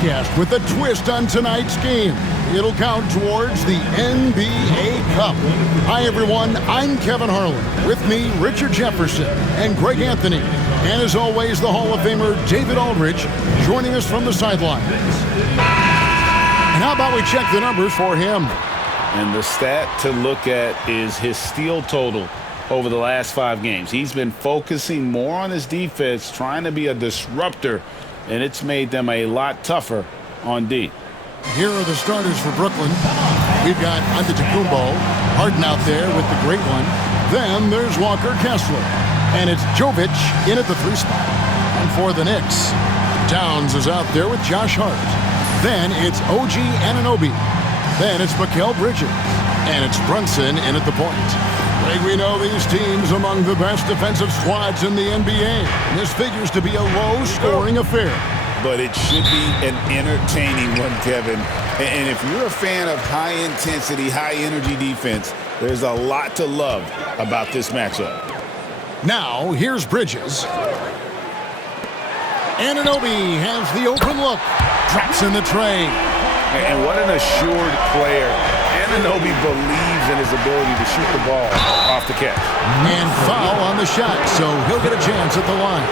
broadcast with a twist on tonight's game. It'll count towards the NBA Cup. Hi, everyone. I'm Kevin Harlan. With me, Richard Jefferson and Greg Anthony. And as always, the Hall of Famer David Aldridge joining us from the sidelines. And how about we check the numbers for him? And the stat to look at is his steal total over the last 5 games. He's been focusing more on his defense, trying to be a disruptor, and it's made them a lot tougher on D. Here are the starters for Brooklyn. We've got Antetokounmpo, Harden out there with the great one. Then there's Walker Kessler. And it's Jovic in at the 3 spot. And for the Knicks, Towns is out there with Josh Hart. Then it's OG Anunoby. Then it's Mikal Bridges. And it's Brunson in at the point. Like we know these teams among the best defensive squads in the NBA. This figures to be a low-scoring affair. But it should be an entertaining one, Kevin. And if you're a fan of high-intensity, high-energy defense, there's a lot to love about this matchup. Now, here's Bridges. Anunoby has the open look. Drops in the tray. And what an assured player. Anunoby believes in his ability to shoot the ball off the catch. And foul on the shot, so he'll get a chance at the line.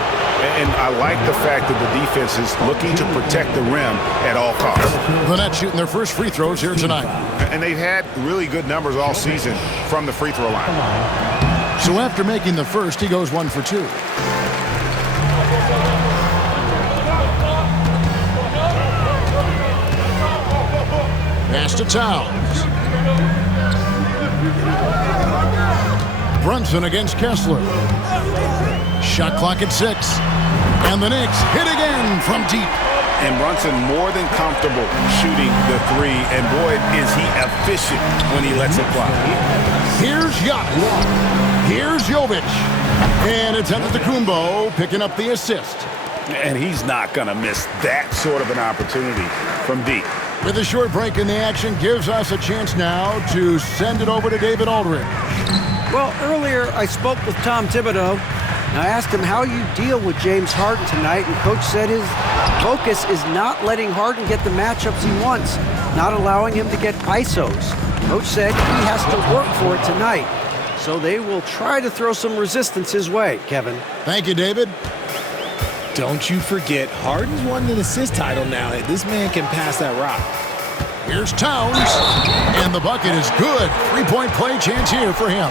And I like the fact that the defense is looking to protect the rim at all costs. The Nets shooting their first free throws here tonight. And they've had really good numbers all season from the free throw line. So after making the first, he goes 1 for 2. Pass to Towns. Brunson against Kessler. Shot clock at 6. And the Knicks hit again from deep. And Brunson more than comfortable shooting the 3. And boy, is he efficient when he lets it fly. Here's Giannis. Here's Jovic. And it's Antetokounmpo picking up the assist. And he's not going to miss that sort of an opportunity from deep. With a short break in the action, gives us a chance now to send it over to David Aldridge. Well, earlier I spoke with Tom Thibodeau. And I asked him how you deal with James Harden tonight, and Coach said his focus is not letting Harden get the matchups he wants, not allowing him to get ISOs. Coach said he has to work for it tonight, so they will try to throw some resistance his way, Kevin. Thank you, David. Don't you forget, Harden's won an assist title now. This man can pass that rock. Here's Towns, and the bucket is good. 3-point play chance here for him.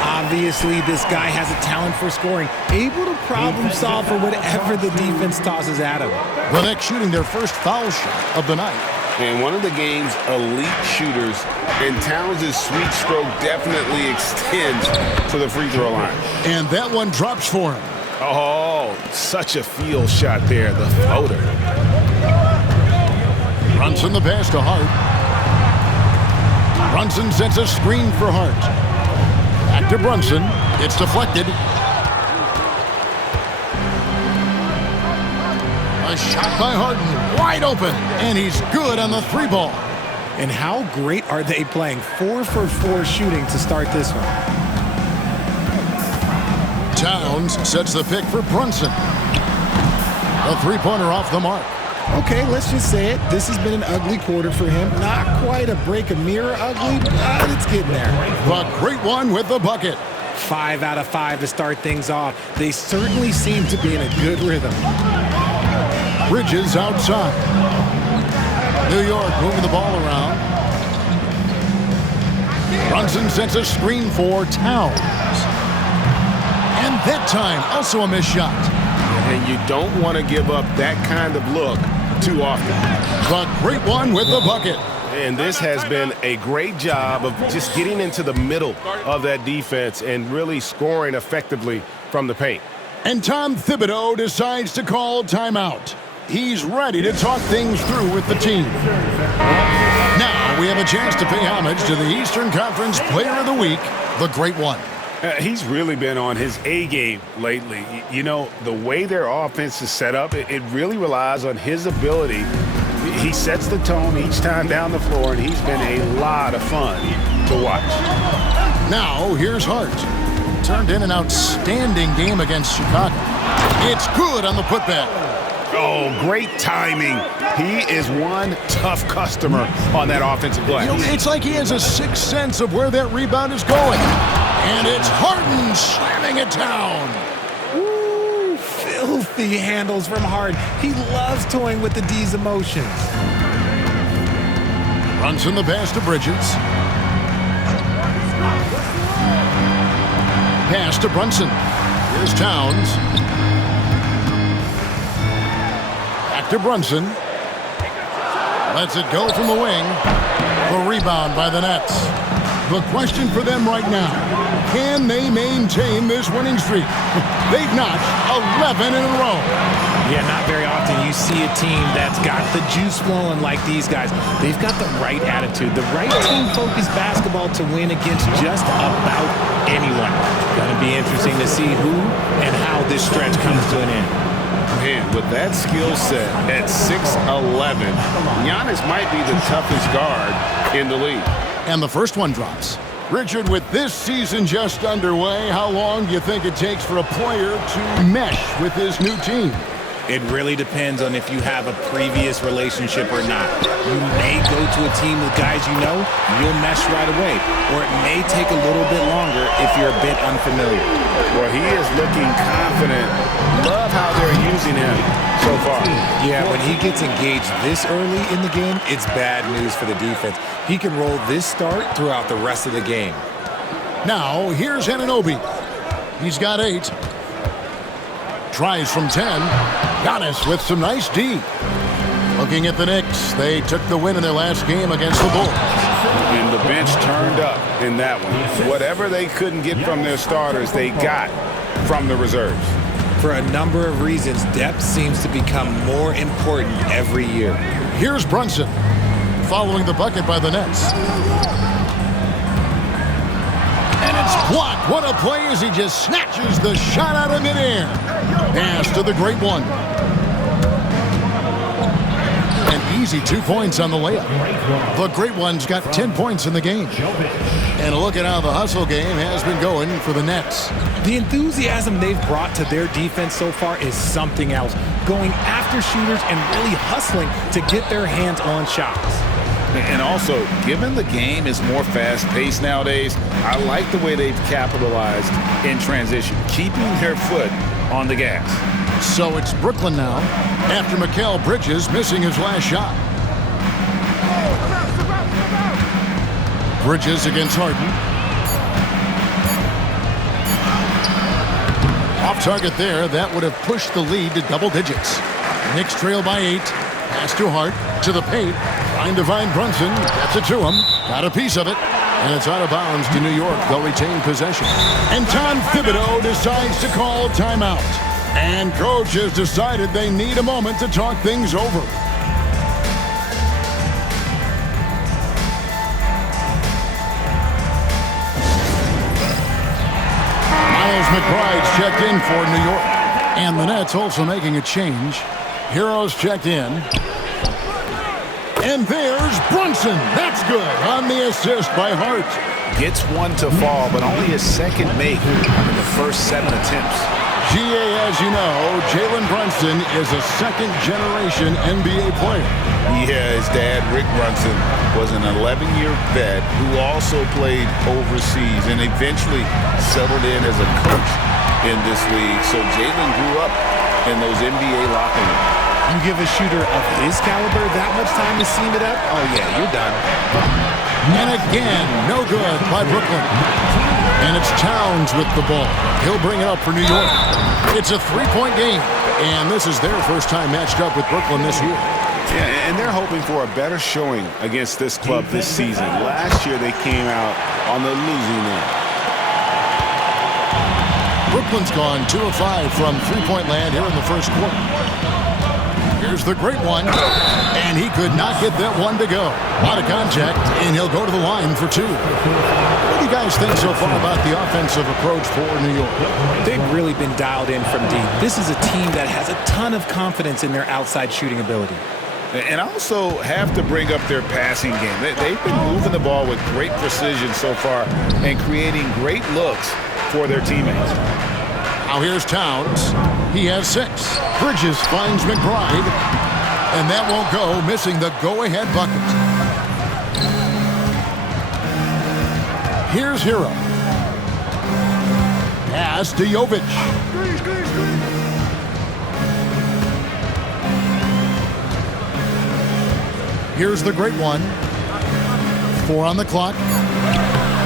Obviously, this guy has a talent for scoring, able to problem solve for whatever the defense tosses at him. The Knicks shooting their first foul shot of the night. And one of the game's elite shooters, and Towns' sweet stroke definitely extends to the free throw line. And that one drops for him. Oh, such a field shot there, the floater. Brunson the pass to Hart. Brunson sets a screen for Hart. Back to Brunson. It's deflected. A shot by Harden. Wide open. And he's good on the 3 ball. And how great are they playing? 4 for 4 shooting to start this one. Towns sets the pick for Brunson. A 3-pointer off the mark. Okay, let's just say it. This has been an ugly quarter for him. Not quite a break a mirror ugly, but it's getting there. The great one with the bucket. 5 out of 5 to start things off. They certainly seem to be in a good rhythm. Bridges outside. New York moving the ball around. Brunson sets a screen for Towns. And that time, also a missed shot. And you don't want to give up that kind of look too often. The great one with the bucket. And this has been a great job of just getting into the middle of that defense and really scoring effectively from the paint. And Tom Thibodeau decides to call timeout. He's ready to talk things through with the team. Now we have a chance to pay homage to the Eastern Conference Player of the Week, the great one. He's really been on his A game lately. You know, the way their offense is set up, it really relies on his ability. He sets the tone each time down the floor, and he's been a lot of fun to watch. Now, here's Hart. Turned in an outstanding game against Chicago. It's good on the putback. Oh, great timing. He is one tough customer on that offensive glass. You know, it's like he has a sixth sense of where that rebound is going. And it's Harden slamming it down. Ooh, filthy handles from Harden. He loves toying with the D's emotions. Brunson the pass to Bridges. Pass to Brunson. Here's Towns. Back to Brunson. Lets it go from the wing. The rebound by the Nets. The question for them right now, can they maintain this winning streak? They've notched 11 in a row. Yeah, not very often you see a team that's got the juice flowing like these guys. They've got the right attitude, the right team-focused basketball to win against just about anyone. Going to be interesting to see who and how this stretch comes to an end. Man, with that skill set at 6'11", Giannis might be the toughest guard in the league. And the first one drops. Richard, with this season just underway, how long do you think it takes for a player to mesh with his new team? It really depends on if you have a previous relationship or not. You may go to a team with guys you know, you'll mesh right away. Or it may take a little bit longer if you're a bit unfamiliar. Well, he is looking confident. Love how they're using him so far. Yeah, when he gets engaged this early in the game, it's bad news for the defense. He can roll this start throughout the rest of the game. Now, here's Anunoby. He's got 8. Tries from 10. Giannis with some nice D. Looking at the Knicks, they took the win in their last game against the Bulls. And the bench turned up in that one. Whatever they couldn't get from their starters, they got from the reserves. For a number of reasons, depth seems to become more important every year. Here's Brunson, following the bucket by the Nets. And it's blocked. What a play as he just snatches the shot out of midair. Pass to the great one. An easy 2 points on the layup. The great one's got 10 points in the game. And a look at how the hustle game has been going for the Nets. The enthusiasm they've brought to their defense so far is something else. Going after shooters and really hustling to get their hands on shots. And also, given the game is more fast-paced nowadays, I like the way they've capitalized in transition, keeping their foot on the gas. So it's Brooklyn now, after Mikal Bridges missing his last shot. Bridges against Harden. Off target there, that would have pushed the lead to double digits. Knicks trail by 8. Pass to Hart, to the paint. Trying to find Brunson, gets it to him. Got a piece of it. And it's out of bounds to New York. They'll retain possession. And Tom Thibodeau decides to call timeout. And coach has decided they need a moment to talk things over. Miles McBride's checked in for New York. And the Nets also making a change. Heroes checked in. And there's Brunson. That's good on the assist by Hart. Gets one to fall, but only his second make in the first 7 attempts. GA, as you know, Jalen Brunson is a second-generation NBA player. Yeah, his dad, Rick Brunson, was an 11-year vet who also played overseas and eventually settled in as a coach in this league. So Jalen grew up in those NBA locker rooms. You give a shooter of his caliber that much time to seam it up, oh yeah, you're done. And again, no good by Brooklyn. And it's Towns with the ball. He'll bring it up for New York. It's a 3-point game, and this is their first time matched up with Brooklyn this year. Yeah, and they're hoping for a better showing against this club this season. Last year, they came out on the losing end. Brooklyn's gone 2 of 5 from three-point land here in the first quarter. Here's the great one, and he could not get that one to go. Out of contact, and he'll go to the line for 2. What do you guys think so far about the offensive approach for New York? They've really been dialed in from deep. This is a team that has a ton of confidence in their outside shooting ability. And also have to bring up their passing game. They've been moving the ball with great precision so far and creating great looks for their teammates. Now here's Towns. He has 6. Bridges finds McBride. And that won't go, missing the go-ahead bucket. Here's Hero. Pass to Jovic. Here's the great one. 4 on the clock.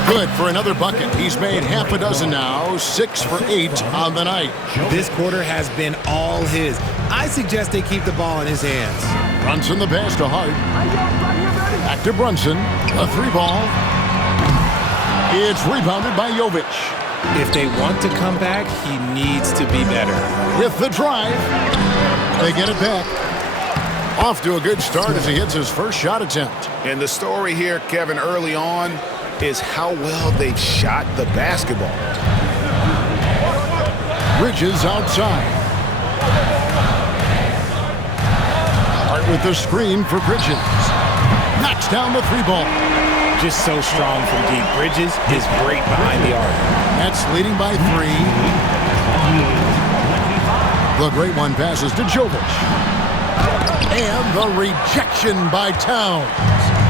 Good for another bucket. He's made half a dozen now. 6 for 8 on the night. This quarter has been all his. I suggest they keep the ball in his hands. Brunson the pass to Hart. Back to Brunson. A 3-ball. It's rebounded by Jovic. If they want to come back, he needs to be better. With the drive, they get it back. Off to a good start as he hits his first shot attempt. And the story here, Kevin, early on is how well they've shot the basketball. Bridges outside. Hart with the screen for Bridges. Knocks down the 3-ball. Just so strong from deep. Bridges is great behind the arc. That's leading by 3. The great one passes to Jovic. And the rejection by Towns.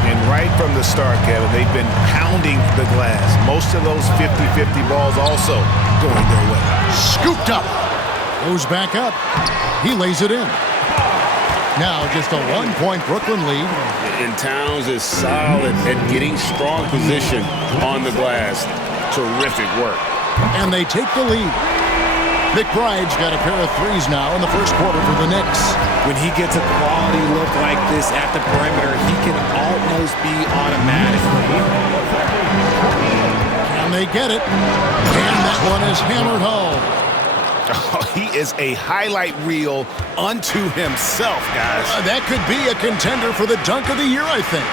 And right from the start, Kevin, they've been pounding the glass. Most of those 50-50 balls also going their way. Scooped up. Goes back up. He lays it in. Now just a 1-point Brooklyn lead. And Towns is solid at getting strong position on the glass. Terrific work. And they take the lead. McBride's got a pair of 3s now in the first quarter for the Knicks. When he gets a quality look like this at the perimeter, he can almost be automatic. Can they get it? And that one is hammered home. Oh, he is a highlight reel unto himself, guys. That could be a contender for the dunk of the year, I think.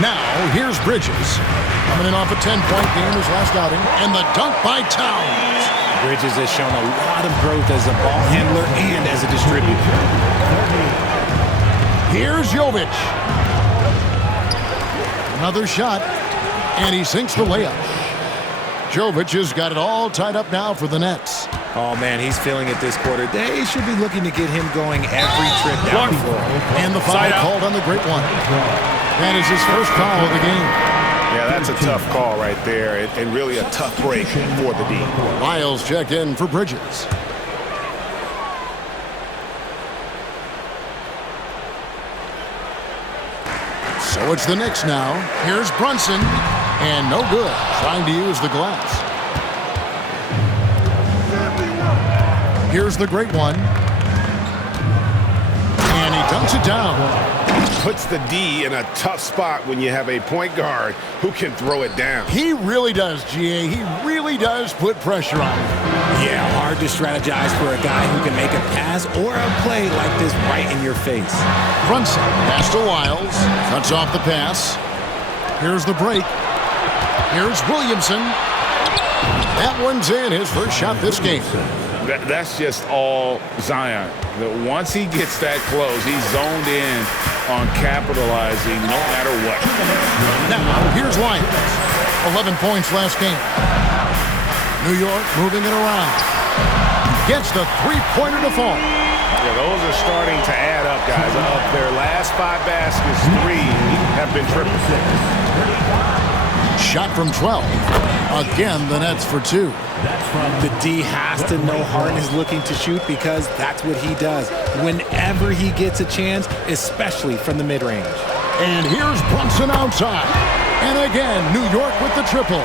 Now, here's Bridges. Coming in off a 10-point game his last outing. And the dunk by Towns. Bridges has shown a lot of growth as a ball handler and as a distributor. Here's Jovic. Another shot, and he sinks the layup. Jovic has got it all tied up now for the Nets. Oh, man, he's feeling it this quarter. They should be looking to get him going every trip down the floor. And the foul called on the great one. That is his first foul of the game. Yeah, that's a tough call right there, and really a tough break for the D. Miles checked in for Bridges. So it's the Knicks now. Here's Brunson, and no good. Trying to use the glass. Here's the great one. And he dunks it down. Puts the D in a tough spot when you have a point guard who can throw it down. He really does, GA. He really does put pressure on him. Yeah, hard to strategize for a guy who can make a pass or a play like this right in your face. Brunson, pass to Wiles. Cuts off the pass. Here's the break. Here's Williamson. That one's in. His first shot this game. That's just all Zion. Once he gets that close, he's zoned in on capitalizing no matter what. Now, here's Wiles. 11 points last game. New York moving it around. Gets the three-pointer to fall. Yeah, those are starting to add up, guys. Of their last 5 baskets, 3 have been triples. Shot from 12. Again, the Nets for 2. The D has to know Harden is looking to shoot because that's what he does whenever he gets a chance, especially from the mid-range. And here's Brunson outside. And again, New York with the triple.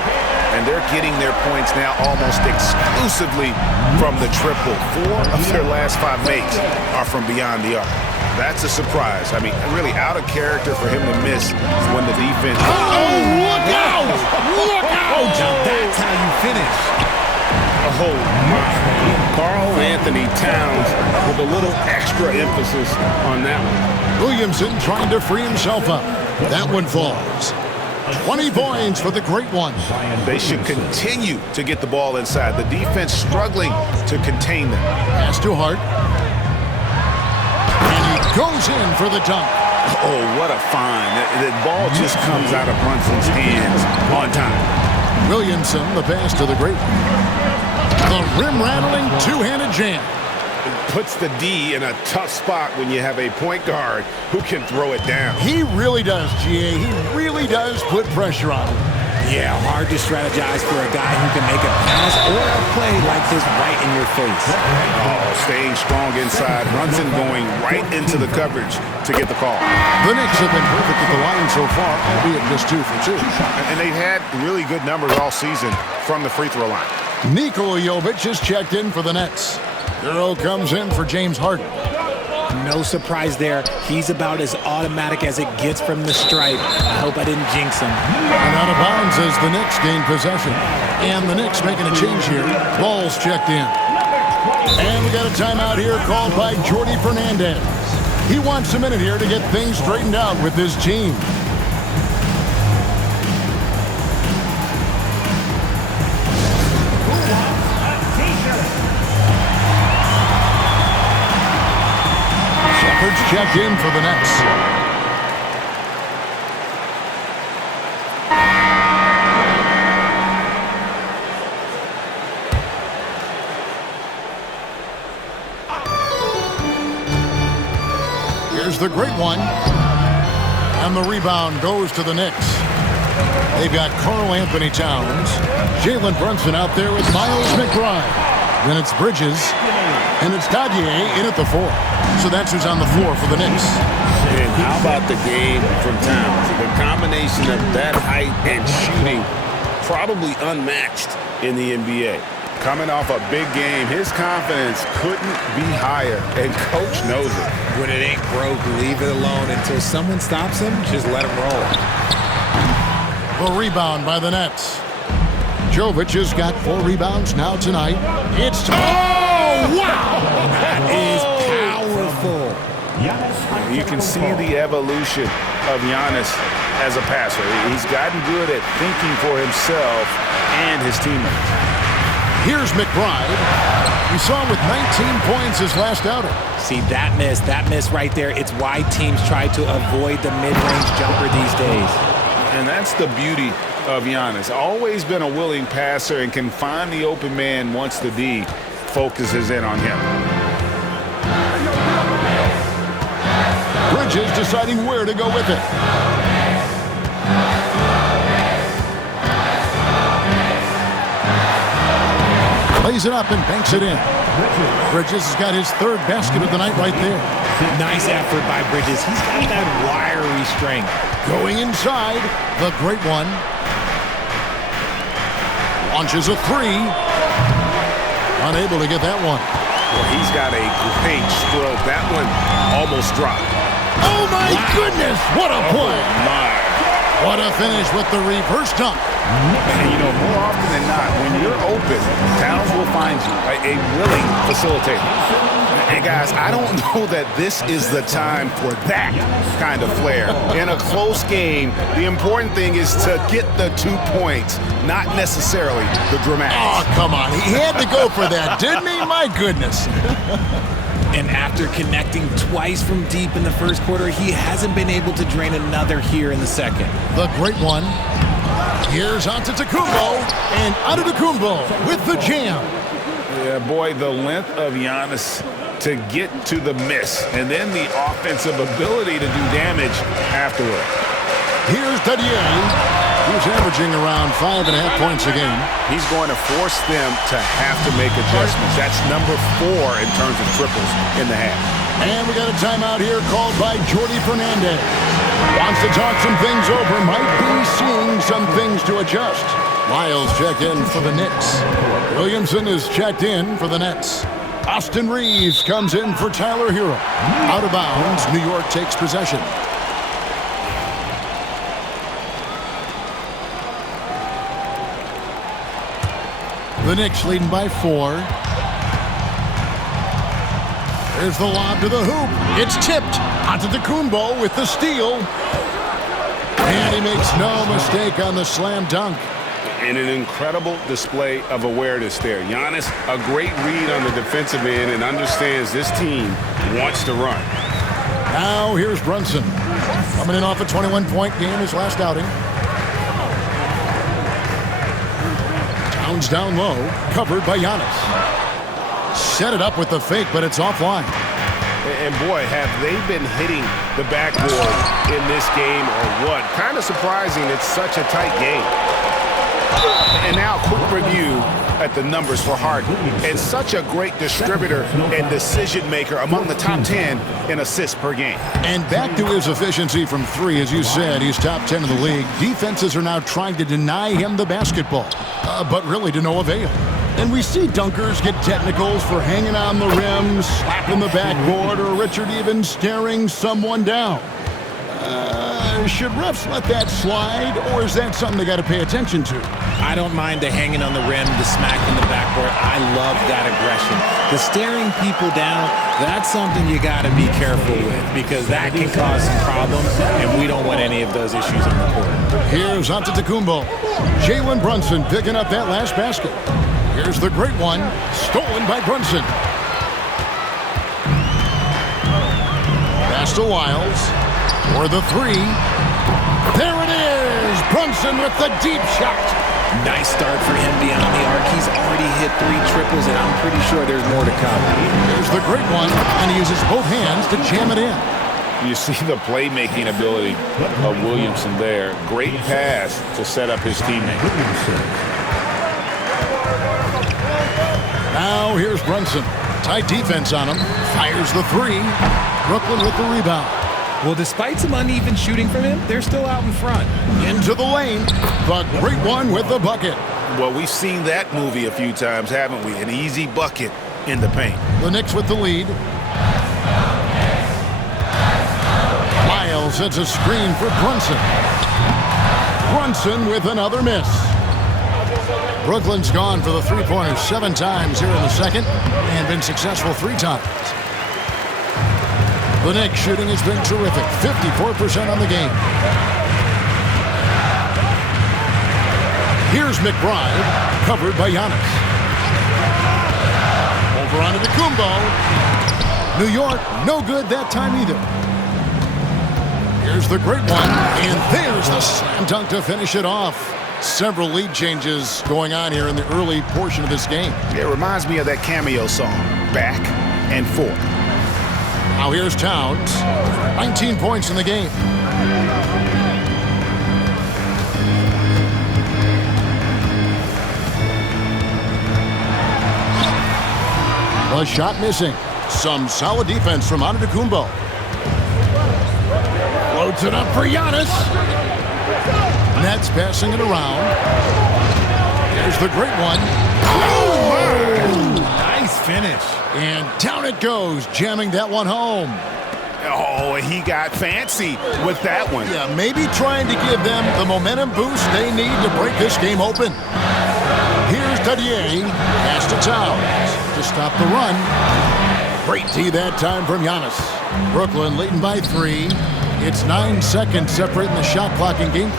And they're getting their points now almost exclusively from the triple. 4 of their last 5 makes are from beyond the arc. That's a surprise. I mean, really out of character for him to miss when the defense... Oh, look out! Look out! Now that's how you finish. Oh, my. Karl Anthony Towns with a little extra emphasis on that one. Williamson trying to free himself up. That one falls. 20 points for the great one. They should continue to get the ball inside. The defense struggling to contain them. Pass to Hart. And he goes in for the dunk. Oh, what a find. The ball just comes out of Brunson's hands on time. Williamson, the pass to the great one. The rim-rattling two-handed jam. Puts the D in a tough spot when you have a point guard who can throw it down. He really does, GA. He really does put pressure on him. Yeah, hard to strategize for a guy who can make a pass or a play like this right in your face. Oh, staying strong inside. Brunson going right into the coverage to get the call. The Knicks have been perfect at the line so far, albeit just 2 for 2. And they've had really good numbers all season from the free throw line. Nikola Jovic is checked in for the Nets. Euro comes in for James Harden. No surprise there. He's about as automatic as it gets from the stripe. I hope I didn't jinx him. And out of bounds as the Knicks gain possession. And the Knicks making a change here. Ball's checked in. And we got a timeout here called by Jordi Fernandez. He wants a minute here to get things straightened out with his team. Shepard's checked in for the Nets. Here's the great one. And the rebound goes to the Knicks. They've got Karl Anthony Towns. Jalen Brunson out there with Miles McBride. Then it's Bridges. And it's Gadier in at the 4. So that's who's on the floor for the Knicks. And how about the game from Towns? The combination of that height and shooting, probably unmatched in the NBA. Coming off a big game, his confidence couldn't be higher, and Coach knows it. When it ain't broke, leave it alone. Until someone stops him, just let him roll. The rebound by the Nets. Jovic has got 4 rebounds now tonight. It's... Oh, wow! That is powerful. You can see the evolution of Giannis as a passer. He's gotten good at thinking for himself and his teammates. Here's McBride. We saw him with 19 points his last outing. See, that miss right there, it's why teams try to avoid the mid-range jumper these days. And that's the beauty of Giannis. Always been a willing passer and can find the open man once the D focuses in on him. Bridges deciding where to go with it. Lays it up and banks it in. Bridges has got his 3rd basket of the night right there. Nice effort by Bridges. He's got that wiry strength. Going inside, the great one. Launches a 3. Unable to get that one. Well, he's got a great stroke. That one almost dropped. Oh, my goodness. What a play. My. What a finish with the reverse dunk. And, you know, more often than not, when you're open, Towns will find you, a willing facilitator. And, guys, I don't know that this is the time for that kind of flair. In a close game, the important thing is to get the 2 points, not necessarily the dramatics. Oh, come on. He had to go for that, didn't he? My goodness. And after connecting twice from deep in the first quarter, he hasn't been able to drain another here in the second. The great one. Here's Antetokounmpo, and Antetokounmpo with the jam. Yeah, boy, the length of Giannis to get to the miss, and then the offensive ability to do damage afterward. Here's Gadier, who's averaging around 5.5 points a game. He's going to force them to have to make adjustments. That's number 4 in terms of triples in the half. And we got a timeout here called by Jordi Fernandez. Wants to talk some things over, might be seeing some things to adjust. Miles checked in for the Knicks. Williamson is checked in for the Nets. Austin Reeves comes in for Tyler Hero. Out of bounds, New York takes possession. The Knicks leading by 4. There's the lob to the hoop. It's tipped. Antetokounmpo with the steal. And he makes no mistake on the slam dunk. And an incredible display of awareness there. Giannis, a great read on the defensive end and understands this team wants to run. Now here's Brunson. Coming in off a 21-point game his last outing. Towns down low, covered by Giannis. Set it up with the fake, but it's offline. And boy, have they been hitting the backboard in this game or what? Kind of surprising it's such a tight game. And now a quick review at the numbers for Harden. And such a great distributor and decision maker among the top 10 in assists per game. And back to his efficiency from three, as you said, he's top 10 in the league. Defenses are now trying to deny him the basketball, but really to no avail. And we see dunkers get technicals for hanging on the rim, slapping the backboard, or Richard even staring someone down. Should refs let that slide, or is that something they got to pay attention to? I don't mind the hanging on the rim, the smacking the backboard. I love that aggression. The staring people down, that's something you got to be careful with because that can cause some problems, and we don't want any of those issues on the court. Here's Antetokounmpo. Jalen Brunson picking up that last basket. Here's the great one, stolen by Brunson. Pass to Wiles for the three. There it is! Brunson with the deep shot. Nice start for him beyond the arc. He's already hit 3 triples, and I'm pretty sure there's more to come. Here's the great one, and he uses both hands to jam it in. You see the playmaking ability of Williamson there. Great pass to set up his teammate. Now here's Brunson. Tight defense on him. Fires the three. Brooklyn with the rebound. Well, despite some uneven shooting from him, they're still out in front. Into the lane. The great one with the bucket. Well, we've seen that movie a few times, haven't we? An easy bucket in the paint. The Knicks with the lead. Miles sets a screen for Brunson. Brunson with another miss. Brooklyn's gone for the three-pointers 7 times here in the second and been successful 3 times. The Knicks shooting has been terrific, 54% on the game. Here's McBride, covered by Giannis. Over onto the Kumbo. New York, no good that time either. Here's the great one, and there's the slam dunk to finish it off. Several lead changes going on here in the early portion of this game. It reminds me of that Cameo song, Back and Forth. Now here's Towns, 19 points in the game. The shot missing. Some solid defense from Antetokounmpo. Floats it up for Giannis. Nets passing it around. Here's the great one. Oh, Nice finish. and down it goes, jamming that one home. Oh, he got fancy with that one. Yeah, maybe trying to give them the momentum boost they need to break this game open. Here's Dadier, pass to Towns to stop the run. Great D that time from Giannis. Brooklyn leading by 3. It's 9 seconds separating the shot clock and game.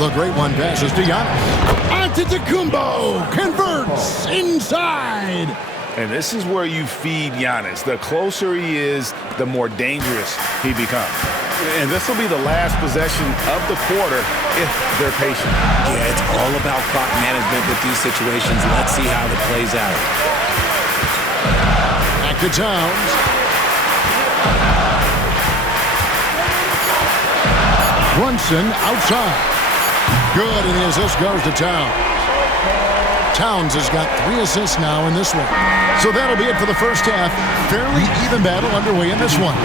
The great one passes to Giannis. Antetokounmpo converts inside. And this is where you feed Giannis. The closer he is, the more dangerous he becomes. And this will be the last possession of the quarter if they're patient. Yeah, it's all about clock management with these situations. Let's see how it plays out. Back to Towns. Brunson outside. Good, and the assist goes to Towns. Towns has got 3 assists now in this one. So that'll be it for the first half. Fairly even battle underway in this one.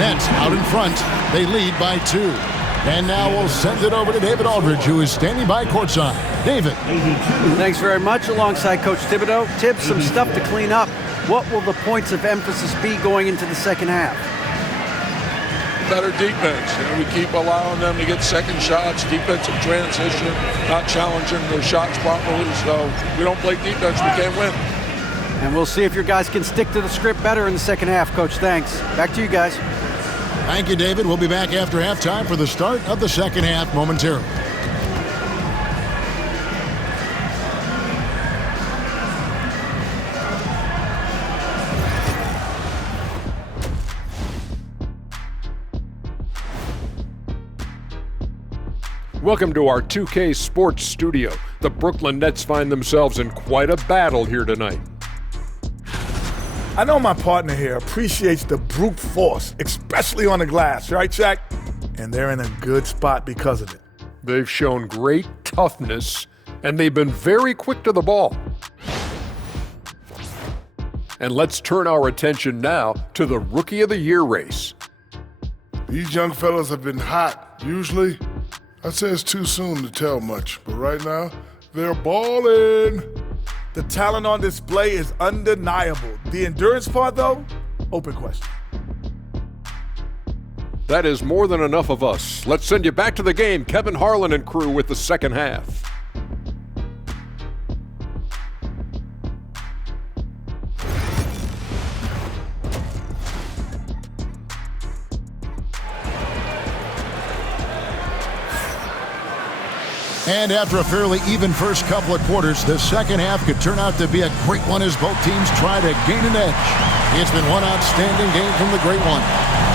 Nets out in front. They lead by 2. And now we'll send it over to David Aldridge, who is standing by courtside. David. Thanks very much. Alongside Coach Thibodeau. Tibbs, some stuff to clean up. What will the points of emphasis be going into the second half? Better defense. We keep allowing them to get second shots, defensive transition, not challenging their shots properly. So if we don't play defense, we can't win. And we'll see if your guys can stick to the script better in the second half, Coach. Thanks. Back to you guys. Thank you, David. We'll be back after halftime for the start of the second half momentarily. Welcome to our 2K Sports Studio. The Brooklyn Nets find themselves in quite a battle here tonight. I know my partner here appreciates the brute force, especially on the glass, right, Shaq? And they're in a good spot because of it. They've shown great toughness, and they've been very quick to the ball. And let's turn our attention now to the Rookie of the Year race. These young fellas have been hot. Usually, I'd say it's too soon to tell much, but right now, they're balling. The talent on display is undeniable. The endurance part, though, open question. That is more than enough of us. Let's send you back to the game, Kevin Harlan and crew with the second half. And after a fairly even first couple of quarters, the second half could turn out to be a great one as both teams try to gain an edge. It's been one outstanding game from the great one.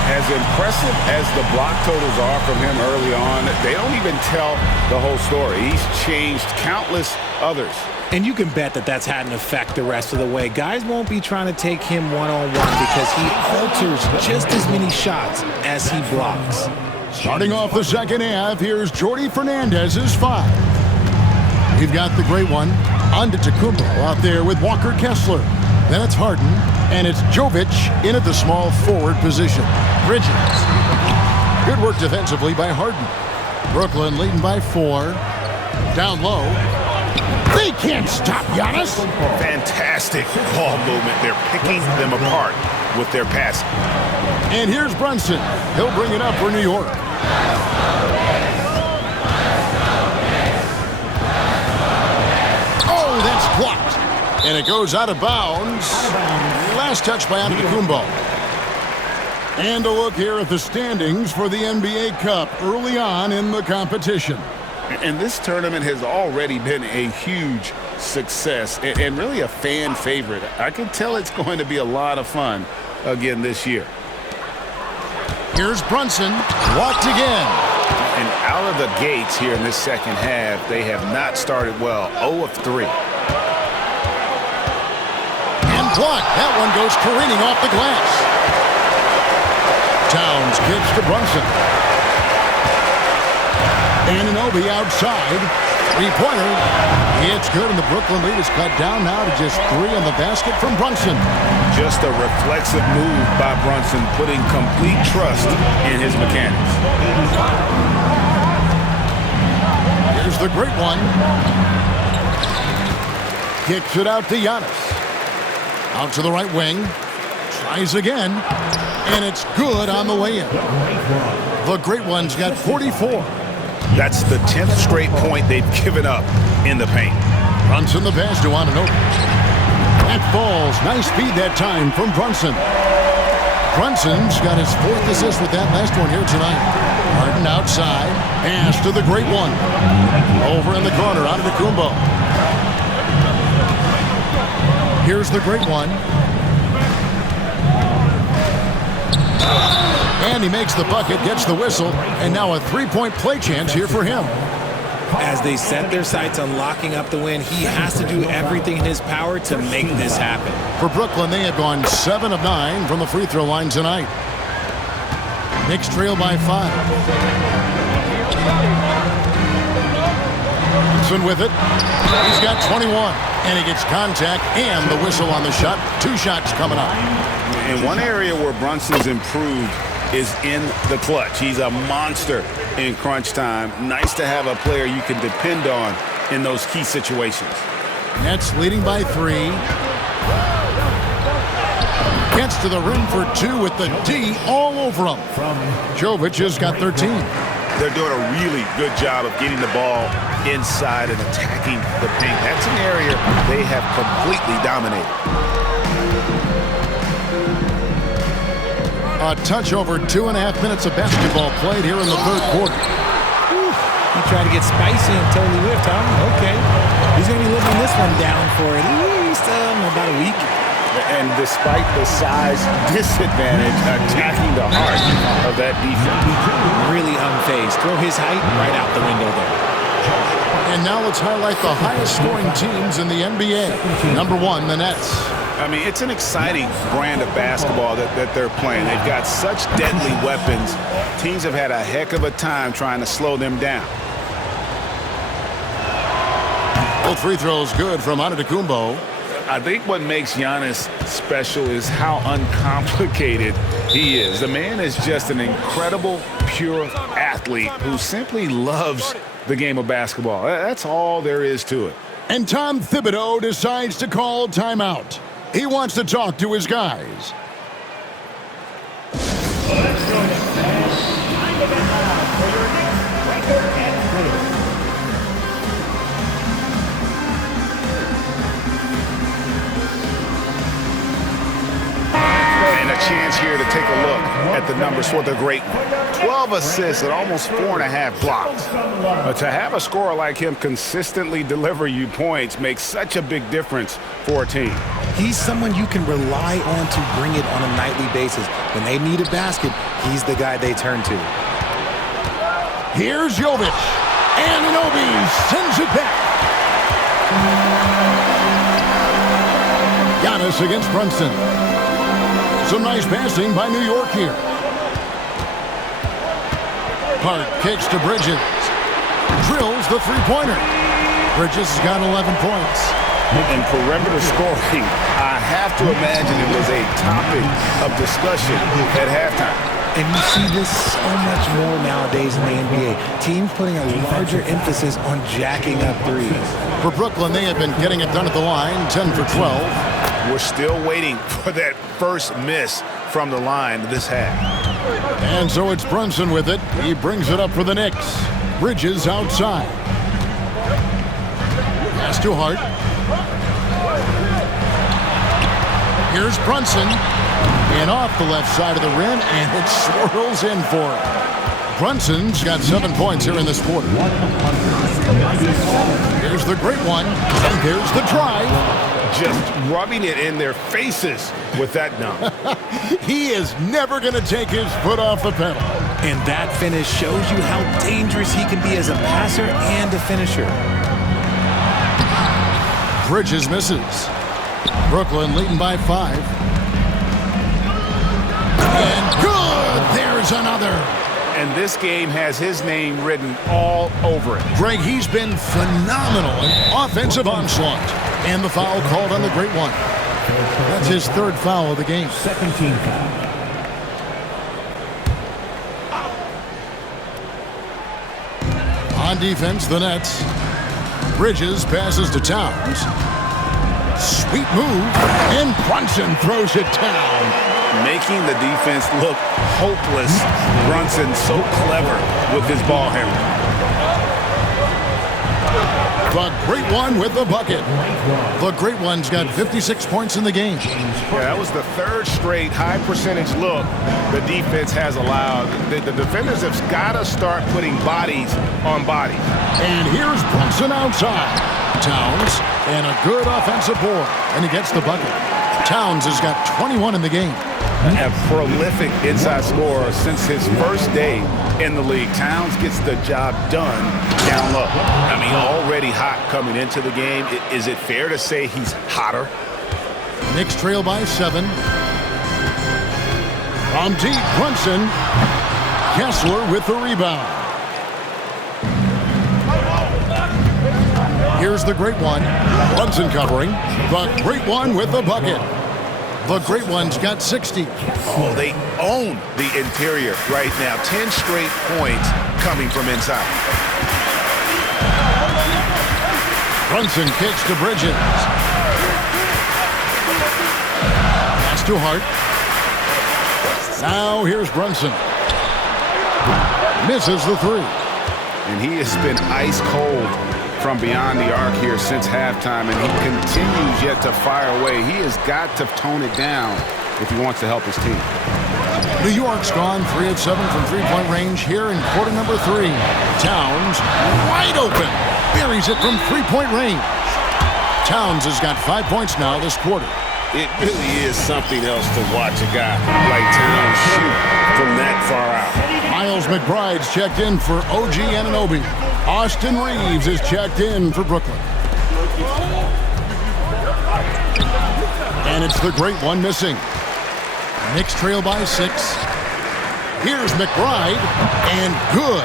As impressive as the block totals are from him early on, they don't even tell the whole story. He's changed countless others. And you can bet that that's had an effect the rest of the way. Guys won't be trying to take him one-on-one because he alters just as many shots as he blocks. Starting off the second half, here's Jordi Fernandez's 5. We've got the great one, Antetokounmpo out there with Walker Kessler. Then it's Harden, and it's Jovic in at the small forward position. Bridges. Good work defensively by Harden. Brooklyn leading by 4. Down low. They can't stop Giannis. Fantastic ball movement. They're picking them apart with their passing. And here's Brunson. He'll bring it up for New York. Oh, that's blocked. And it goes out of bounds. Last touch by Antetokounmpo. And a look here at the standings for the NBA Cup early on in the competition. And this tournament has already been a huge success and really a fan favorite. I can tell it's going to be a lot of fun again this year. Here's Brunson, blocked again. And out of the gates here in this second half, they have not started well. 0 of 3. And blocked. That one goes careening off the glass. Towns gives to Brunson. Anunoby outside. Three-pointer. It's good, and the Brooklyn lead is cut down now to just 3 on the basket from Brunson. Just a reflexive move by Brunson, putting complete trust in his mechanics. Here's the great one. Kicks it out to Giannis. Out to the right wing. Tries again. And it's good on the way in. The great one's got 44. That's the 10th straight point they've given up in the paint. Brunson the pass to Anunoby. That falls. Nice speed that time from Brunson. Brunson's got his 4th assist with that last one here tonight. Harden outside. Pass to the great one. Over in the corner, Antetokounmpo. Here's the great one. And he makes the bucket, gets the whistle, and now a 3-point play chance here for him. As they set their sights on locking up the win, he has to do everything in his power to make this happen. For Brooklyn, they have gone 7 of 9 from the free throw line tonight. Knicks trail by 5. Brunson with it. He's got 21, and he gets contact and the whistle on the shot. 2 shots coming up. In one area where Brunson's improved is in the clutch. He's a monster in crunch time. Nice to have a player you can depend on in those key situations. Nets leading by 3. Gets to the rim for 2 with the D all over him. Jovic has got 13. They're doing a really good job of getting the ball inside and attacking the paint. That's an area they have completely dominated. A touch over 2.5 minutes of basketball played here in the third quarter. He tried to get spicy and totally whiffed, huh? Okay. He's going to be living this one down for at least about a week. And despite the size disadvantage, attacking the heart of that defense. Really unfazed. Throw his height right out the window there. And now let's highlight the highest scoring teams in the NBA. Number 1, the Nets. I mean, it's an exciting brand of basketball that they're playing. They've got such deadly weapons. Teams have had a heck of a time trying to slow them down. Both free throws good from Antetokounmpo. I think what makes Giannis special is how uncomplicated he is. The man is just an incredible, pure athlete who simply loves the game of basketball. That's all there is to it. And Tom Thibodeau decides to call timeout. He wants to talk to his guys. And a chance here to take a look at the numbers for the great one. 12 assists and almost 4.5 blocks. But to have a scorer like him consistently deliver you points makes such a big difference for a team. He's someone you can rely on to bring it on a nightly basis. When they need a basket, he's the guy they turn to. Here's Jovic. Anunoby sends it back. Giannis against Brunson. Some nice passing by New York here. Park kicks to Bridges. Drills the three-pointer. Bridges has got 11 points. In perimeter scoring, I have to imagine it was a topic of discussion at halftime. And you see this so much more nowadays in the NBA. Teams putting a larger emphasis on jacking up threes. For Brooklyn, they have been getting it done at the line, 10 for 12. We're still waiting for that first miss from the line this half. And so it's Brunson with it. He brings it up for the Knicks. Bridges outside. Pass to Hart. Here's Brunson. And off the left side of the rim, and it swirls in for him. Brunson's got 7 points here in this quarter. Here's the great one, and there's the drive. Just rubbing it in their faces with that dunk. He is never going to take his foot off the pedal. And that finish shows you how dangerous he can be as a passer and a finisher. Bridges misses. Brooklyn leading by 5. And good! There's another. And this game has his name written all over it. Greg, he's been phenomenal in offensive onslaught. And the foul called on the great one. That's his 3rd foul of the game. Second team foul. On defense, the Nets. Bridges passes to Towns. Sweet move, and Brunson throws it down. Making the defense look hopeless. Brunson so clever with his ball handling. The great one with the bucket. The great one's got 56 points in the game. Yeah, that was the 3rd straight high percentage look the defense has allowed. The defenders have got to start putting bodies on bodies. And here's Brunson outside. Towns, and a good offensive board, and he gets the bucket. Towns has got 21 in the game. A prolific inside scorer since his first day in the league. Towns gets the job done down low. I mean, already hot coming into the game. Is it fair to say he's hotter? Knicks trail by 7. From deep, Brunson. Kessler with the rebound. Here's the great one. Brunson covering. The great one with the bucket. The great one's got 60. Oh, they own the interior right now. 10 straight points coming from inside. Brunson kicks to Bridges. Pass to Hart. Now here's Brunson. Misses the 3. And he has been ice cold from beyond the arc here since halftime, and he continues yet to fire away. He has got to tone it down if he wants to help his team. New York's gone 3 of 7 from three-point range here in quarter number 3. Towns wide open. Buries it from three-point range. Towns has got 5 points now this quarter. It really is something else to watch a guy like Towns shoot from that far out. Miles McBride's checked in for OG Anunoby. Austin Reeves is checked in for Brooklyn. And it's the great one missing. Knicks trail by 6. Here's McBride, and good,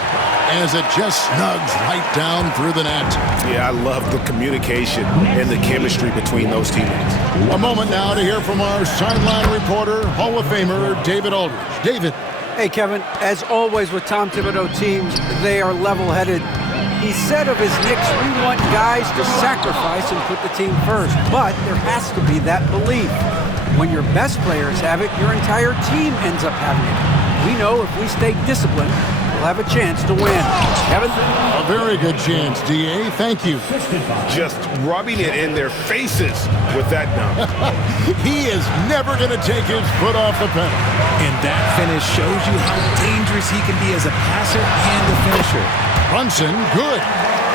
as it just snugs right down through the net. Yeah, I love the communication and the chemistry between those teammates. A moment now to hear from our sideline reporter, Hall of Famer David Aldridge. David. Hey, Kevin, as always with Tom Thibodeau teams, they are level-headed. He said of his Knicks, we want guys to sacrifice and put the team first, but there has to be that belief. When your best players have it, your entire team ends up having it. We know if we stay disciplined, we'll have a chance to win. Kevin? A very good chance, D.A. Thank you. Just rubbing it in their faces with that dunk. He is never going to take his foot off the pedal. And that finish shows you how dangerous he can be as a passer and a finisher. Brunson, good.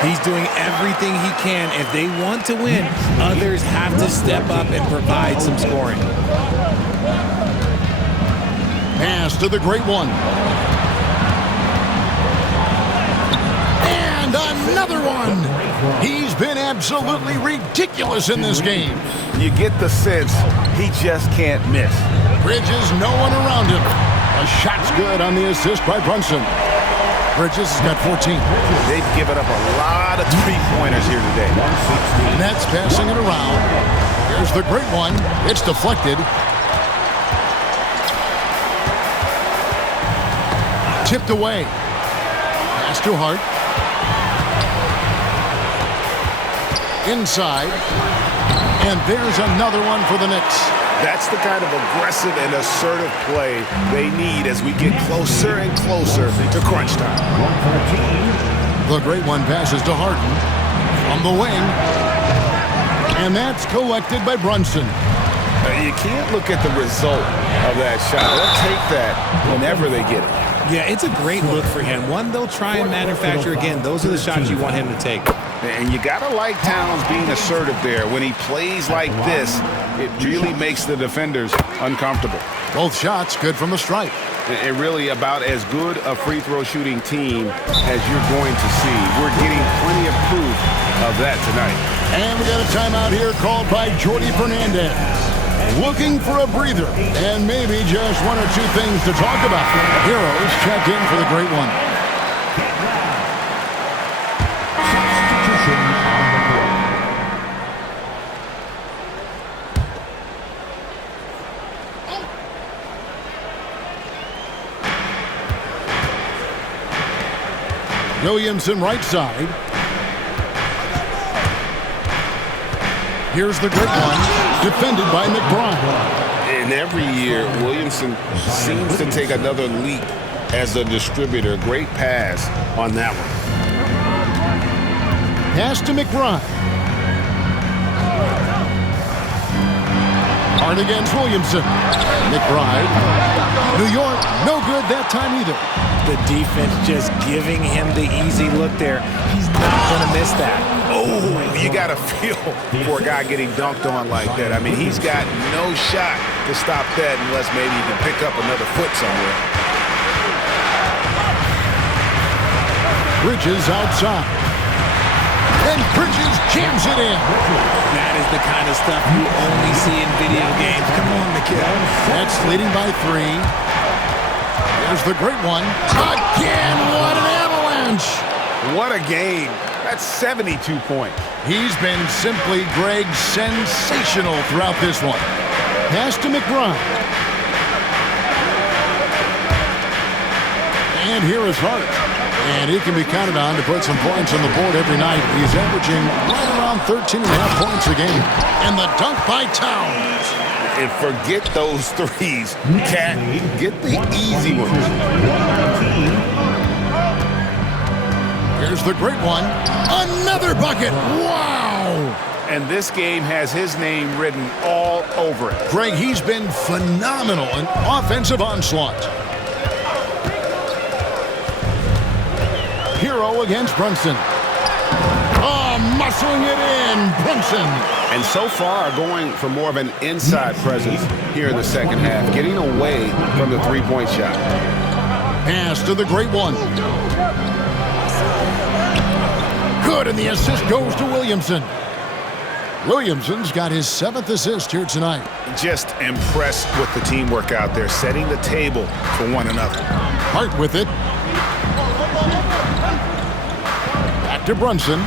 He's doing everything he can. If they want to win, others have to step up and provide some scoring. Pass to the great one. And another one. He's been absolutely ridiculous in this game. You get the sense he just can't miss. Bridges, no one around him. A shot's good on the assist by Brunson. Bridges has got 14. They've given up a lot of three-pointers here today. Nets passing it around. Here's the great one. It's deflected. Tipped away. Pass to Hart. Inside. And there's another one for the Knicks. That's the kind of aggressive and assertive play they need as we get closer and closer to crunch time. The great one passes to Harden from the wing. And that's collected by Brunson. You can't look at the result of that shot. They'll take that whenever they get it. Yeah, it's a great look for him. One they'll try and manufacture again. Those are the shots you want him to take. And you got to like Towns being assertive there. When he plays like this, it really makes the defenders uncomfortable. Both shots good from the stripe. And really about as good a free throw shooting team as you're going to see. We're getting plenty of proof of that tonight. And we got a timeout here called by Jordi Fernandez. Looking for a breather and maybe just one or two things to talk about. Heroes check in for the great one. Williamson right side. Here's the great one, defended by McBride. And every year, Williamson seems to take another leap as a distributor. Great pass on that one. Pass to McBride. Hard against Williamson. McBride. New York, no good that time either. The defense just giving him the easy look there. He's not going to miss that. Oh, you got to feel for a guy getting dunked on like that. I mean, he's got no shot to stop that unless maybe he can pick up another foot somewhere. Bridges outside. And Bridges jams it in. That is the kind of stuff you only see in video games. Come on, Mikal. That's leading by 3. There's the great one. Again, what an avalanche. What a game. That's 72 points. He's been simply, Greg, sensational throughout this one. Pass to McBride. And here is Hart. And he can be counted on to put some points on the board every night. He's averaging right around 13.5 points a game. And the dunk by Towns. And forget those threes. Cat, get the easy ones. Here's the great one. Another bucket. Wow. And this game has his name written all over it. Greg, he's been phenomenal in offensive onslaught. Hero against Brunson. Oh, Tossing it in, Brunson. And so far, going for more of an inside presence here in the second half, getting away from the three-point shot. Pass to the great one. Good, and the assist goes to Williamson. Williamson's got his 7th assist here tonight. Just impressed with the teamwork out there, setting the table for one another. Hart with it. Back to Brunson.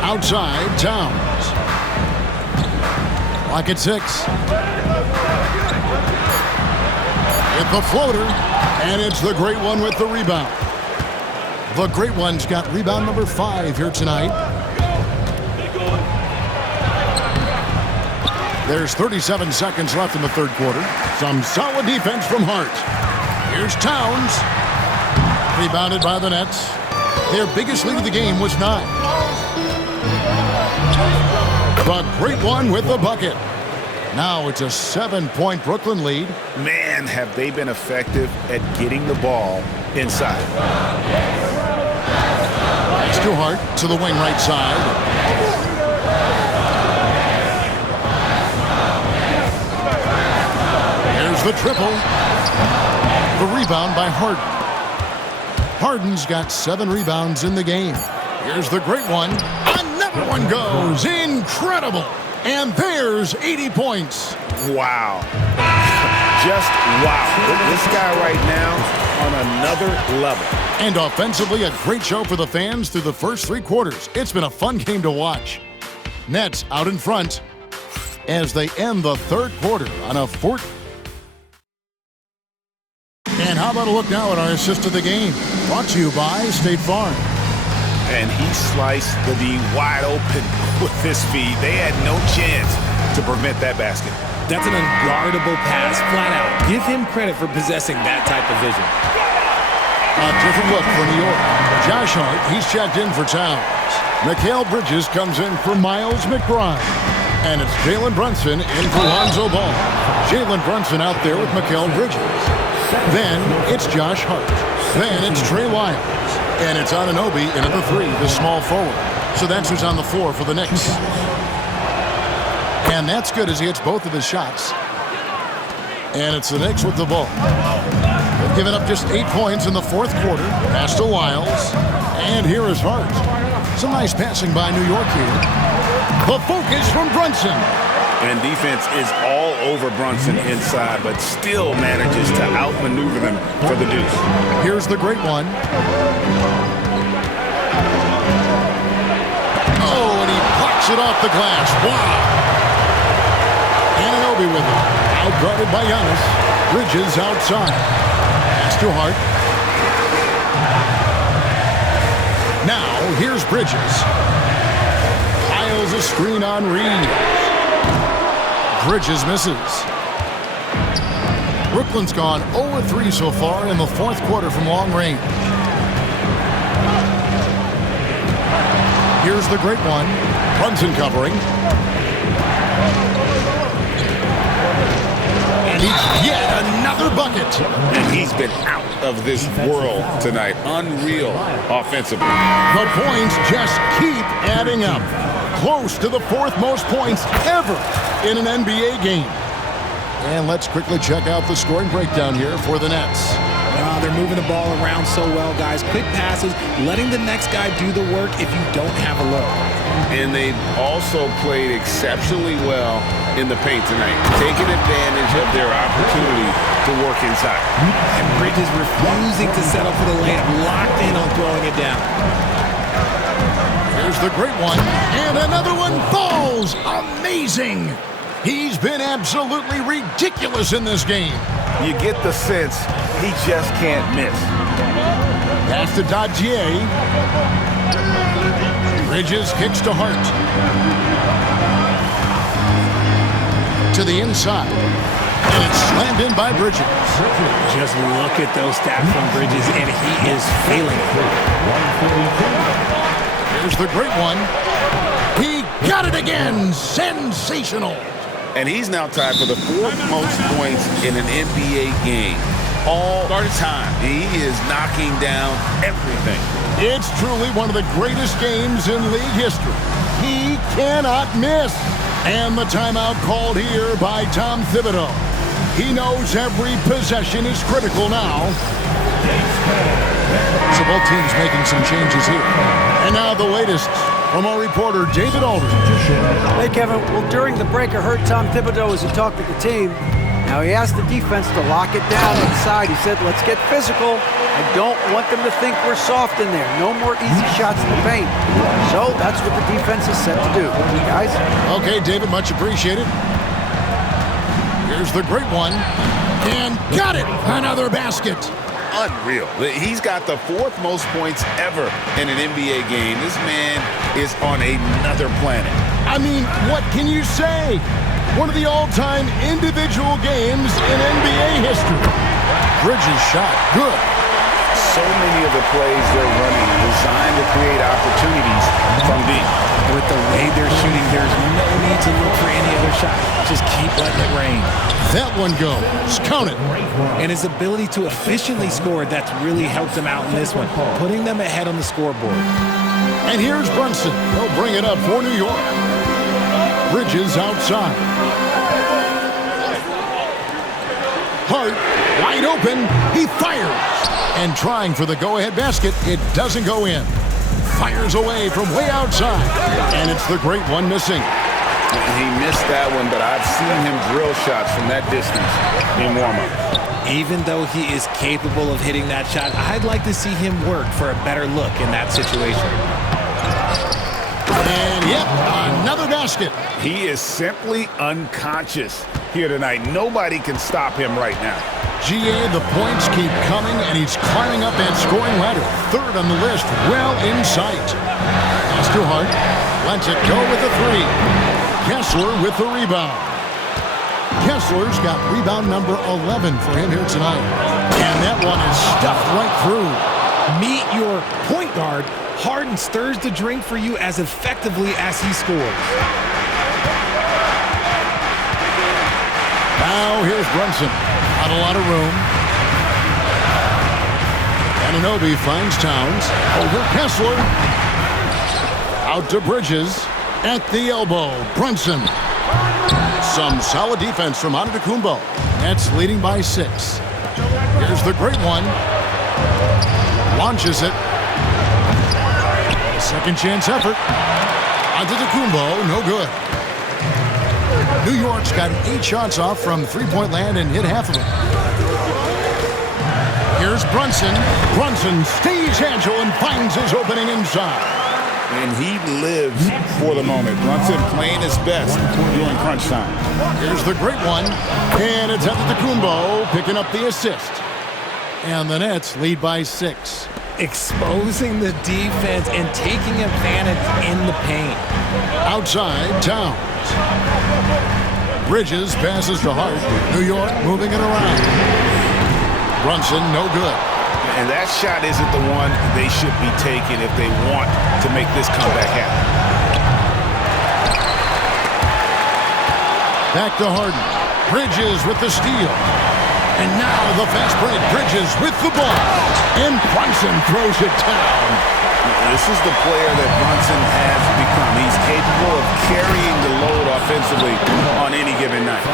Outside, Towns. Clock at 6. With the floater, and it's the great one with the rebound. The great one's got rebound number 5 here tonight. There's 37 seconds left in the third quarter. Some solid defense from Hart. Here's Towns. Rebounded by the Nets. Their biggest lead of the game was 9. The great one with the bucket. Now it's a 7-point Brooklyn lead. Man, have they been effective at getting the ball inside. It's to Hart to the wing right side. Here's the triple. The rebound by Harden. Harden's got 7 rebounds in the game. Here's the great one. Another one goes. Incredible. And there's 80 points. Wow. Just wow. This guy right now on another level. And offensively, a great show for the fans through the first 3 quarters. It's been a fun game to watch. Nets out in front as they end the third quarter on a 4. And how about a look now at our assist of the game? Brought to you by State Farm. And he sliced the D wide open with his feet. They had no chance to prevent that basket. That's an unguardable pass, flat out. Give him credit for possessing that type of vision. A different look for New York. Josh Hart, he's checked in for Towns. Mikal Bridges comes in for Miles McBride. And it's Jalen Brunson in for Lonzo Ball. Jalen Brunson out there with Mikal Bridges. Then it's Josh Hart. Then it's Trey Lyles. And it's Anunoby in at the 3, the small forward. So that's who's on the floor for the Knicks. And that's good as he hits both of his shots. And it's the Knicks with the ball. They've given up just 8 points in the fourth quarter. Pass to Lyles. And here is Hart. Some nice passing by New York here. The focus from Brunson. And defense is all over Brunson inside, but still manages to outmaneuver them for the deuce. Here's the great one. Oh, and he blocks it off the glass. Wow. Anunoby with it. Out-guarded by Giannis. Bridges outside. Pass to Hart. Now, here's Bridges. Piles a screen on Reed. Bridges misses. Brooklyn's gone 0-3 so far in the fourth quarter from long range. Here's the great one. Brunson covering. And he's yet another bucket. And he's been out of this world tonight. Unreal offensively. The points just keep adding up. Close to the 4th most points ever in an NBA game. And let's quickly check out the scoring breakdown here for the Nets. They're moving the ball around so well, guys. Quick passes, letting the next guy do the work if you don't have a look. And they've also played exceptionally well in the paint tonight, taking advantage of their opportunity to work inside. And Bridges refusing to settle for the layup, locked in on throwing it down. Here's the great one, and another one falls. Amazing. He's been absolutely ridiculous in this game. You get the sense he just can't miss. Pass to Dadier. Bridges kicks to Hart. To the inside. And it's slammed in by Bridges. Just look at those stats from Bridges, and he is feeling it. Here's the great one. He got it again. Sensational. And he's now tied for the 4th most points in an NBA game. all time. He is knocking down everything. It's truly one of the greatest games in league history. He cannot miss. And the timeout called here by Tom Thibodeau. He knows every possession is critical now. So both teams making some changes here. And now the latest from our reporter, David Aldridge. Hey, Kevin. Well, during the break, I heard Tom Thibodeau as he talked with the team. Now, he asked the defense to lock it down inside. He said, let's get physical. I don't want them to think we're soft in there. No more easy shots in the paint. So that's what the defense is set to do. Guys? Okay, David, much appreciated. Here's the great one. And got it! Another basket. Unreal. He's got the 4th most points ever in an NBA game. This man is on another planet. I mean, what can you say? One of the all-time individual games in NBA history. Bridges shot. Good. So many of the plays they're running designed to create opportunities from deep. With the way they're shooting, there's no need to look for any other shot. Just keep letting it rain. That one goes. Count it. And his ability to efficiently score, that's really helped him out in this one, putting them ahead on the scoreboard. And here's Brunson. He'll bring it up for New York. Bridges outside. Hart, wide open. He fires. And trying for the go-ahead basket, it doesn't go in. Fires away from way outside. And it's the great one missing. He missed that one, but I've seen him drill shots from that distance in warm-up. Even though he is capable of hitting that shot, I'd like to see him work for a better look in that situation. And yep, another basket. He is simply unconscious here tonight. Nobody can stop him right now. GA, the points keep coming, and he's climbing up that scoring ladder. 3rd on the list, well in sight. Pass to Hart. Lets it go with the 3. Kessler with the rebound. Kessler's got rebound number 11 for him here tonight. And that one is stuffed right through. Meet your point guard. Harden stirs the drink for you as effectively as he scores. Now here's Brunson. Not a lot of room. Anunoby finds Towns. Over Kessler. Out to Bridges. At the elbow, Brunson. Some solid defense from Antetokounmpo. Nets leading by 6. Here's the great one. Launches it. A second chance effort. Antetokounmpo, no good. New York's got 8 shots off from three-point land and hit half of them. Here's Brunson. Brunson stays agile and finds his opening inside. And he lives for the moment. Brunson playing his best during crunch time. Here's the great one. And it's Antetokounmpo picking up the assist. And the Nets lead by 6. Exposing the defense and taking advantage in the paint. Outside, Towns. Bridges passes to Hart. New York moving it around. Brunson, no good. And that shot isn't the one they should be taking if they want to make this comeback happen. Back to Harden. Bridges with the steal. And now the fast break. Bridges with the ball. And Brunson throws it down. This is the player that Brunson has become. He's capable of carrying the load offensively on any given night.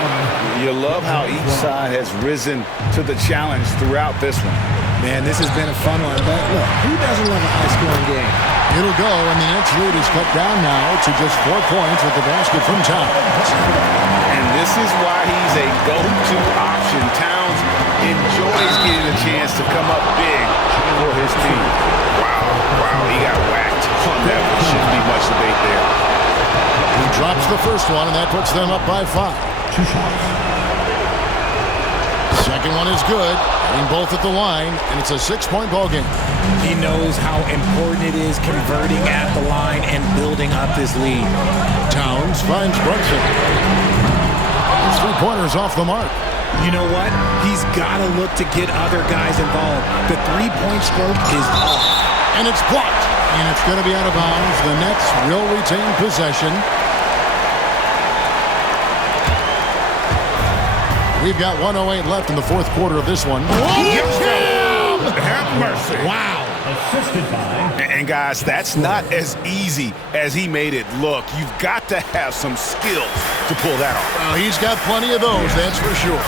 You love how each side has risen to the challenge throughout this one. Man, this has been a fun one, but look, who doesn't love a high-scoring game? It'll go, and the Nets lead is cut down now to just 4 points with the basket from Towns. And this is why he's a go-to option. Towns enjoys getting a chance to come up big for his team. Wow, he got whacked on that. There shouldn't be much debate there. He drops the first one, and that puts them up by 5. 2 shots. Second one is good. Hitting both at the line, and it's a 6-point ball game. He knows how important it is converting at the line and building up this lead. Towns finds Brunson. His 3-pointer's off the mark. You know what? He's got to look to get other guys involved. The 3-point stroke is off. And it's blocked. And it's going to be out of bounds. The Nets will retain possession. We've got 1:08 left in the fourth quarter of this one. Have mercy. Wow. And guys, that's not as easy as he made it look. You've got to have some skills to pull that off. Well, he's got plenty of those, that's for sure.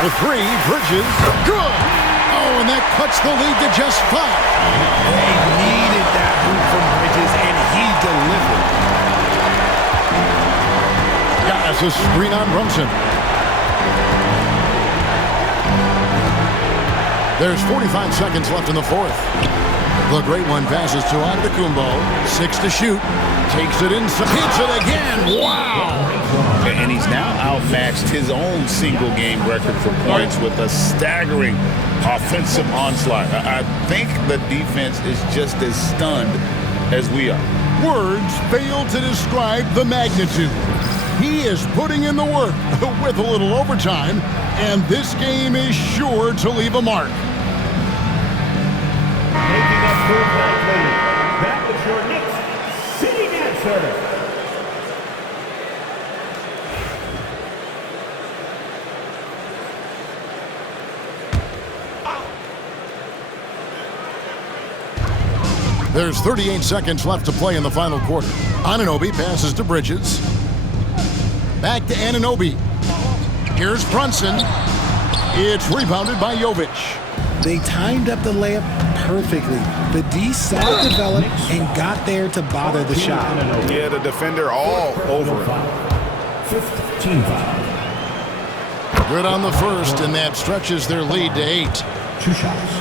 With 3, Bridges, good. Oh, and that cuts the lead to just 5. They needed that hoop from Bridges, and he delivered. Giannis a screen on Brunson. There's 45 seconds left in the fourth. The great one passes to Antetokounmpo. 6 to shoot. Takes it inside. Hits it again. Wow. And he's now outmatched his own single-game record for points with a staggering offensive onslaught. I think the defense is just as stunned as we are. Words fail to describe the magnitude. He is putting in the work with a little overtime, and this game is sure to leave a mark. Making up for Blakely. That was your Knicks sitting answer. There's 38 seconds left to play in the final quarter. Anunoby passes to Bridges. Back to Anunoby. Here's Brunson. It's rebounded by Jovic. They timed up the layup perfectly. The D saw it develop and got there to bother the shot. Yeah, the defender all over him. 15 foul. Good on the first, and that stretches their lead to 8. 2 shots.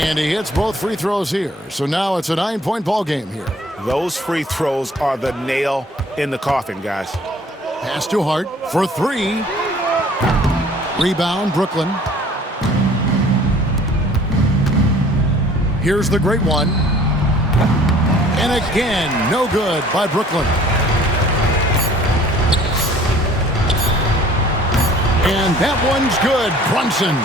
And he hits both free throws here. So now it's a 9-point ball game here. Those free throws are the nail in the coffin, guys. Pass to Hart for 3. Rebound, Brooklyn. Here's the great one. And again, no good by Brooklyn. And that one's good, Brunson.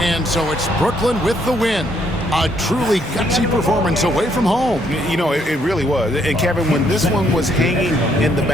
And so it's Brooklyn with the win. A truly gutsy performance away from home. You know, it really was. And Kevin, when this one was hanging in the back,